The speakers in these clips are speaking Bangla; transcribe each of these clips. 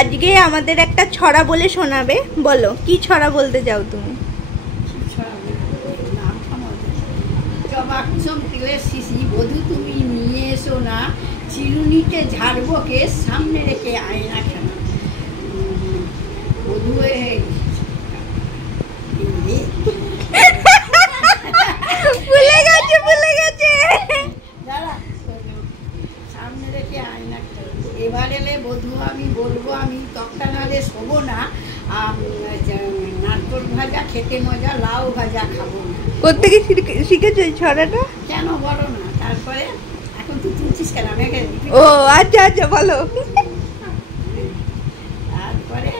আজকে আমাদের একটা ছড়া বলে শোনাবে। বলো কি ছড়া বলতে চাও তুমি? জবা কুসুম তেলের শিশি বধূ তুমি নিয়ে এসো না, চিরুনিতে ঝাড়বো কেশ সামনে রেখে আয়না কেন। বধূ ভুলে গেছে দাঁড়া, সামনে রেখে আয়না কেন। এবার এলে বধূ আমি বলবো আমি তক্তা নালে শোবো না, নারকোল ভাজা খেতে মজা, লাউ ভাজা খাবো না। কোত্থেকে শিখেছো এই ছড়াটা? কেন বলো না, তারপরে এখন তুই তুলছিস কেন? আমি ও আচ্ছা আচ্ছা বলো। তারপরে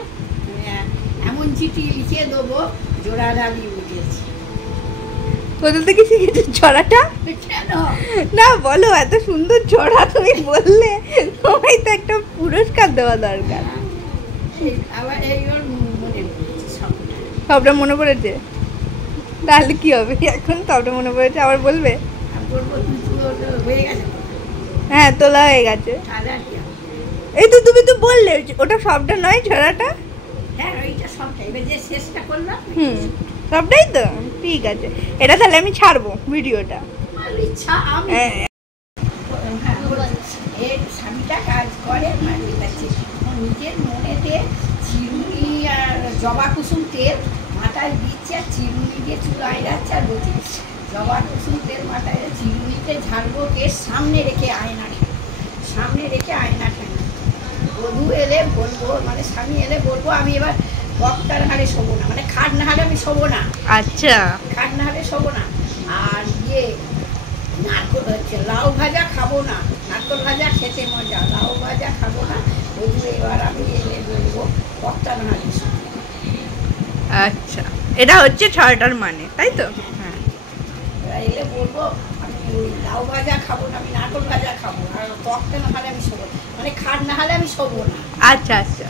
এমন চিঠি লিখে দেবো জোড়া ডালি উঠেছে। কোথা থেকে শিখেছো ছড়াটা? কেন না বলো, এত সুন্দর ছড়া তুমি বললে, তোমায় তো একটা পুরস্কার দেওয়া দরকার। আবার এইবার মনে পড়েছে সবটা মনে পড়েছে? তাহলে কি হবে এখন? সবটা মনে পড়েছে আবার বলবে? বলবো হয়ে গেছে। হ্যাঁ তোলা হয়ে গেছে। তাহলে আর কি হবে? এই তো তুমি তো বললে ওটা সবটা নয় ছড়াটা। হ্যাঁ ওইটা সবটা, এবার যে শেষটা করলাম সবটাই তো ঠিক আছে। এটা তাহলে আমি ছাড়বো ভিডিওটা। আমার ইচ্ছা আমি এর স্বামীটা কাজ করে নিজের মনেতে চিরুনি আর জবা কুসুম তেল মাথায় দিচ্ছে আর চিরুনি দিয়ে চুল আয়রাচ্ছে আর বলছে জবা কুসুম তেল মাথায় চিরুনিতে ঝাড়বো কেশ সামনে রেখে আয়না কেন, সামনে রেখে আয়না কেন। বধূ এলে বলবো, মানে স্বামী এলে বলবো আমি এবার বক্তার হারে শোবো না, মানে খাট না হারে আমি শোবো না। আচ্ছা খাট না হারে শোবো না। আর নারকোল হচ্ছে লাউ ভাজা খাবো না, নারকোল ভাজা খেতে মজা, লাউ ভাজা খাবো না। বধূ এবার আমি এলে বলবো বক্তার হারে শোবো। আচ্ছা এটা হচ্ছে ছড়াটার মানে, তাই তো? হ্যাঁ এলে বলবো আমি ওই লাউ ভাজা খাবো না, আমি নারকোল ভাজা খাবো, আর বক্তা না হলে আমি শোবো না, মানে খাট না হলে আমি শোবো না। আচ্ছা আচ্ছা।